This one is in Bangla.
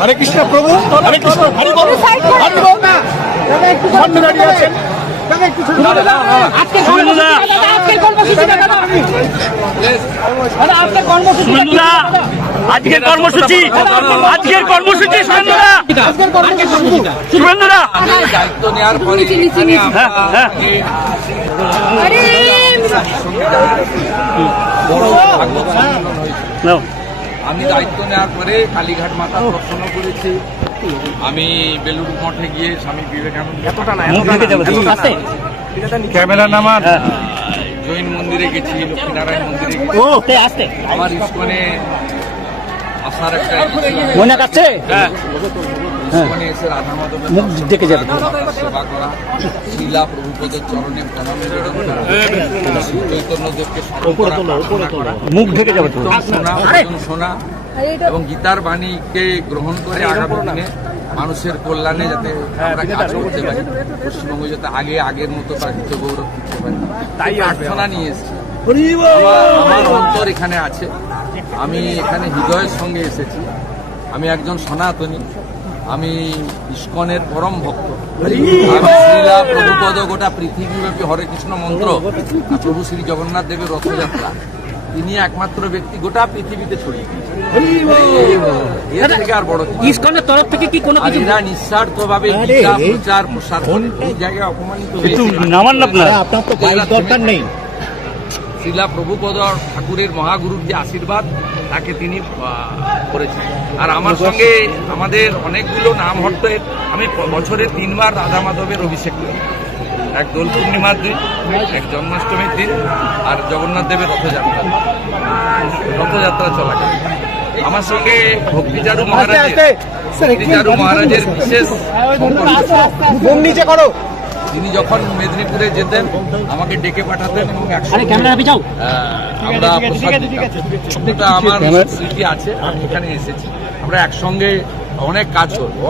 হরে কৃষ্ণ প্রভু, হরে কৃষ্ণ, হরি বল, হরি বল না। সামনে দাঁড়িয়ে আছেন। আজকের কর্মসূচি শুভেন্দুরা দায়িত্ব নেওয়ার পরে আমি দায়িত্ব নেওয়ার পরে কালীঘাট মাতা দর্শন করেছি। আমি বেলুড় মঠে গিয়ে স্বামী বিবেকানন্দ ক্যামেরা নামান জৈন মন্দিরে গেছি, লক্ষ্মীনারায়ণ মন্দিরে গেছি। আমার ইস্কনে আসার একটা মনে কাছে ইস্কনে এসে রাধা মাধবের দেখে যাবে সেবা করা, শ্রীলা প্রভুপদের চরণে প্রণাম নিবেদন করা, শ্রী চৈতন্যদেবকে স্মরণ করা, মুখ ঢেকে যাবে শোনা, শোনা এবং গীতার বাণীকে গ্রহণ করে আগামী দিনে মানুষের কল্যাণে যাতে আমরা কাজ করতে পারি, পশ্চিমবঙ্গ যাতে আগের মতো তার হিত গৌরব করতে পারি, তাই প্রার্থনা নিয়ে এসেছি। আমার অন্তর এখানে আছে, আমি এখানে হৃদয়ের সঙ্গে এসেছি। আমি একজন সনাতনী, আমি ইস্কনের পরম ভক্ত। আমি শ্রীলা প্রভুপদ গোটা পৃথিবীব্যাপী হরে কৃষ্ণ মন্ত্র, প্রভু শ্রী জগন্নাথ দেবের রথযাত্রা, তিনি একমাত্র ব্যক্তি গোটা পৃথিবীতে ছড়িয়ে আর বড় ইসকনের তরফ থেকে কি কোনো কিছু এরা নিঃস্বার্থভাবে প্রচার প্রসার করে এই জায়গায় অপমানিত আপনার তো দরকার নেই। শ্রীলা প্রভুপদ ঠাকুরের মহাগুরুর যে আশীর্বাদ তাকে তিনি করেছেন। আর আমার সঙ্গে আমাদের অনেকগুলো নাম হট্টের, আমি বছরে 3 বার রাধা মাধবের অভিষেক করি। এক দোল পূর্ণিমার দিন, এক জন্মাষ্টমীর দিন, আর জগন্নাথ দেবের রথযাত্রা চলাকালীন আমার সঙ্গে ভক্তিচারু মহারাজের বিশেষ তিনি যখন মেদিনীপুরে যেতেন আমাকে ডেকে পাঠাতেন এবং আমরা প্রসাদ দিতাম। আমার স্মৃতি আছে, আমি এখানে এসেছি, আমরা একসঙ্গে অনেক কাজ করবো।